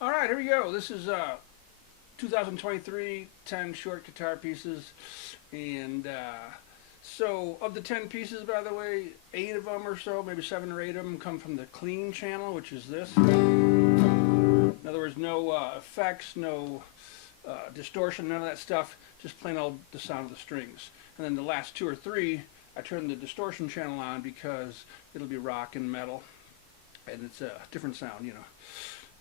Alright, here we go. This is 2023 10 short guitar pieces. And so, of the 10 pieces, by the way, 8 of them or so, maybe 7 or 8 of them come from the clean channel, which is this. In other words, no effects, no distortion, none of that stuff, just plain old the sound of the strings. And then the last 2 or 3, I turn the distortion channel on because it'll be rock and metal, and it's a different sound, you know.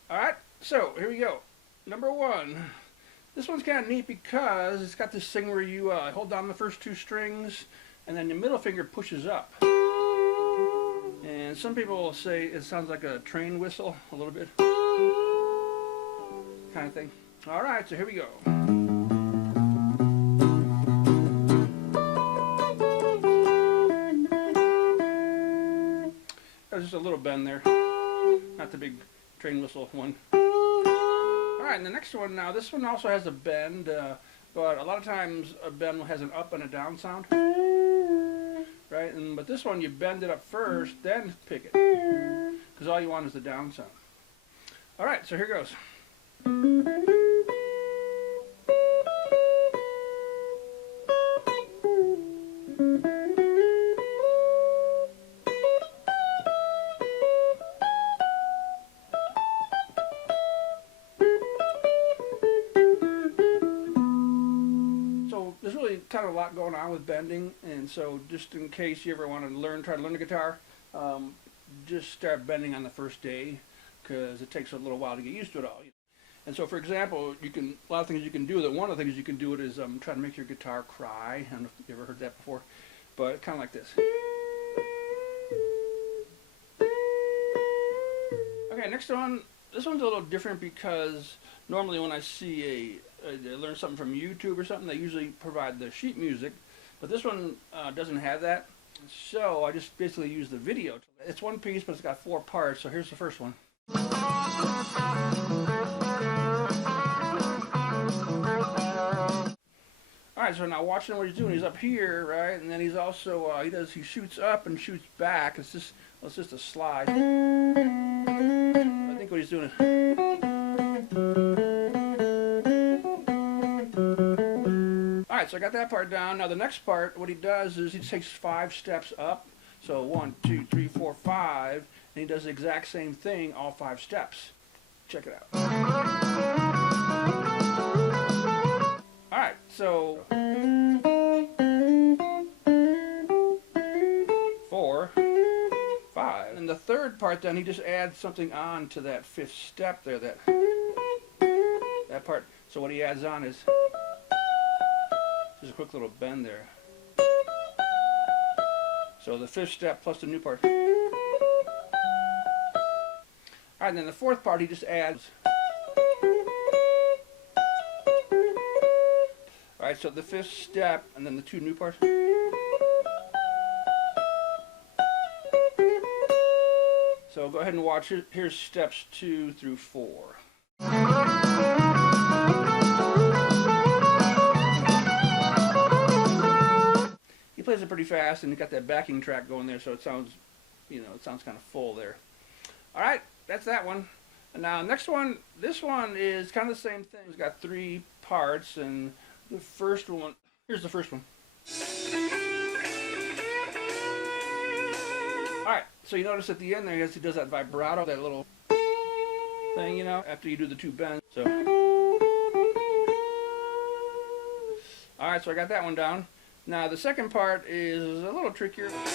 Alright, so here we go. Number 1. This one's kind of neat because it's got this thing where you hold down the first 2 strings and then the middle finger pushes up. And some people will say it sounds like a train whistle, a little bit. Kind of thing. Alright, so here we go. There's just a little bend there. Not the big train whistle one. Alright, and the next one now, this one also has a bend, but a lot of times a bend has an up and a down sound. Right, but this one you bend it up first, then pick it. Because all you want is the down sound. Alright, so here goes. There's really kind of a lot going on with bending, and so just in case you ever want to try to learn the guitar, just start bending on the first day, because it takes a little while to get used to it all. And so, for example, a lot of things you can do with it. One of the things you can do it is try to make your guitar cry. I don't know if you ever heard that before, but kind of like this. Okay, next one. This one's a little different because normally when I see I learn something from YouTube or something, they usually provide the sheet music, but this one doesn't have that. So I just basically use the video. It's one piece, but it's got 4 parts. So here's the first one. Alright, so now watching what he's doing, he's up here, right? And then he's also, he shoots up and shoots back. It's just a slide. I think what he's doing is... Alright, so I got that part down. Now the next part, what he does is he takes 5 steps up. So 1, 2, 3, 4, 5. And he does the exact same thing, all 5 steps. Check it out. Alright, so 4, 5. And the third part then, he just adds something on to that 5th step there, that part. So what he adds on is just a quick little bend there. So the 5th step plus the new part. Alright, and then the 4th part he just adds. Alright, so the 5th step and then the 2 new parts. So go ahead and watch it. Here's steps 2 through 4. He plays it pretty fast, and he got that backing track going there, so it sounds, it sounds kind of full there. All right, that's that one. And now next one, this one is kind of the same thing. It's got 3 parts, and the first one, here's the first one. All right, so you notice at the end there, he does that vibrato, that little thing, after you do the 2 bends. So, all right, so I got that one down. Now the second part is a little trickier. Alright,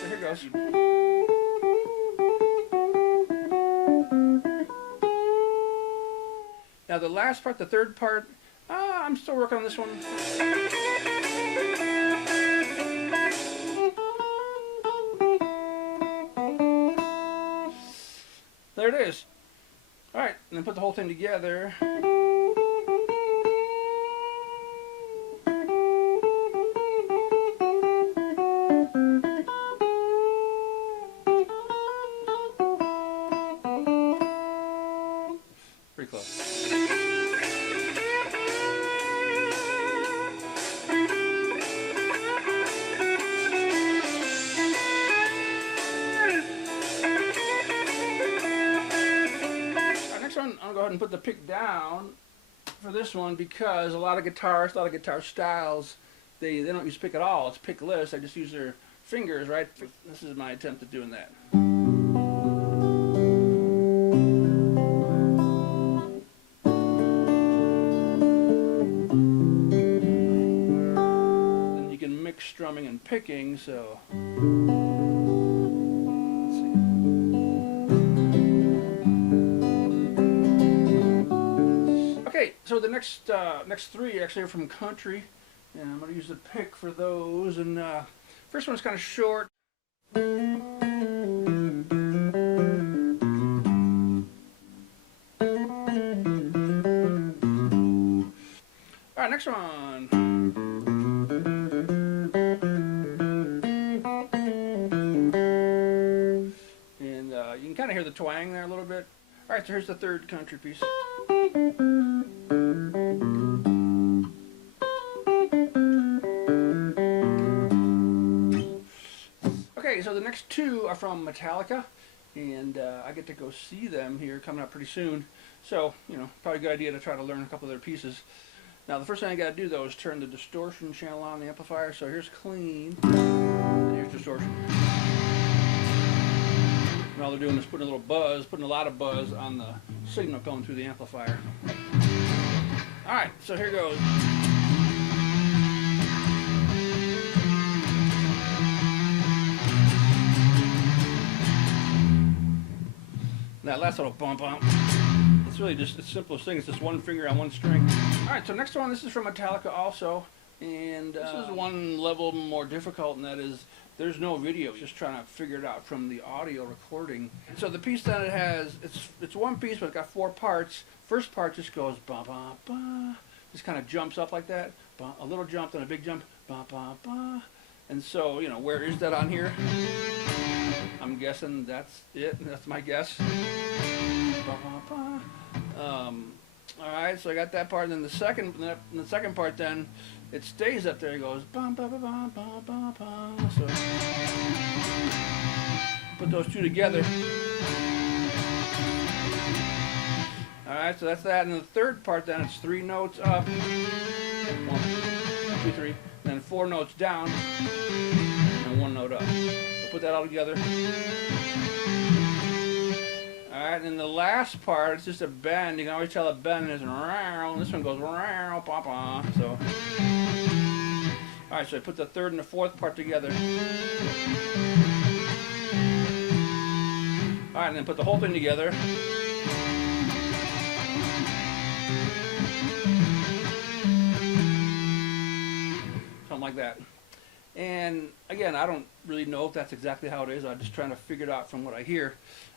so here goes. Now the last part, the third part, I'm still working on this one. There it is. Alright, and then put the whole thing together. Pretty close. ahead and put the pick down for this one because a lot of guitarists, a lot of guitar styles, they don't use pick at all. It's pickless. They just use their fingers, right? This is my attempt at doing that. Then you can mix strumming and picking, so let's see. Okay, so the next three actually are from country, and I'm going to use the pick for those. And first one's kind of short. All right, next one. And you can kind of hear the twang there a little bit. All right, so here's the third country piece. Okay, so the next two are from Metallica, and I get to go see them here coming up pretty soon. So, you know, probably a good idea to try to learn a couple of their pieces. Now, the first thing I got to do, though, is turn the distortion channel on the amplifier. So here's clean, and here's distortion. And all they're doing is putting a little buzz, putting a lot of buzz on the signal going through the amplifier. All right, so here goes. That last little bump, it's really just the simplest thing. It's just one finger on one string. All right, so next one, this is from Metallica also, and this is one level more difficult, and that is there's no video. It's just trying to figure it out from the audio recording. So the piece that it has, it's one piece, but it's got four parts. First part just goes ba ba ba, just kind of jumps up like that, ba, a little jump, then a big jump, ba ba ba. And so, you know, where is that on here? I'm guessing that's it. That's my guess. All right, so I got that part, and then the second part, then it stays up there. It goes ba ba ba ba ba ba ba. So put those two together. All right, so that's that. And the third part, then it's three notes up. 1, 2, 3. Then four notes down and one note up. So put that all together. Alright, and the last part, it's just a bend. You can always tell a bend is and this one goes pa-pa. So alright, so I put the third and the fourth part together. Alright, and then put the whole thing together. Like that. And again, I don't really know if that's exactly how it is. I'm just trying to figure it out from what I hear.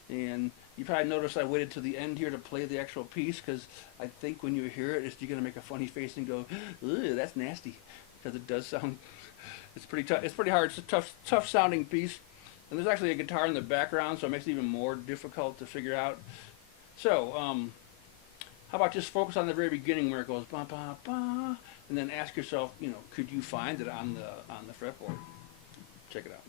And you probably noticed I waited to the end here to play the actual piece, because I think when you hear it, you're going to make a funny face and go, "Ugh, that's nasty," because it does sound. It's pretty tough. It's pretty hard. It's a tough sounding piece. And there's actually a guitar in the background, so it makes it even more difficult to figure out. So, how about just focus on the very beginning where it goes ba ba ba, and then ask yourself, you know, could you find it on the fretboard? Check it out.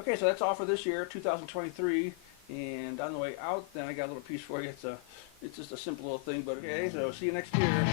Okay, so that's all for this year, 2023. And on the way out, then I got a little piece for you. It's just a simple little thing, but okay. So see you next year.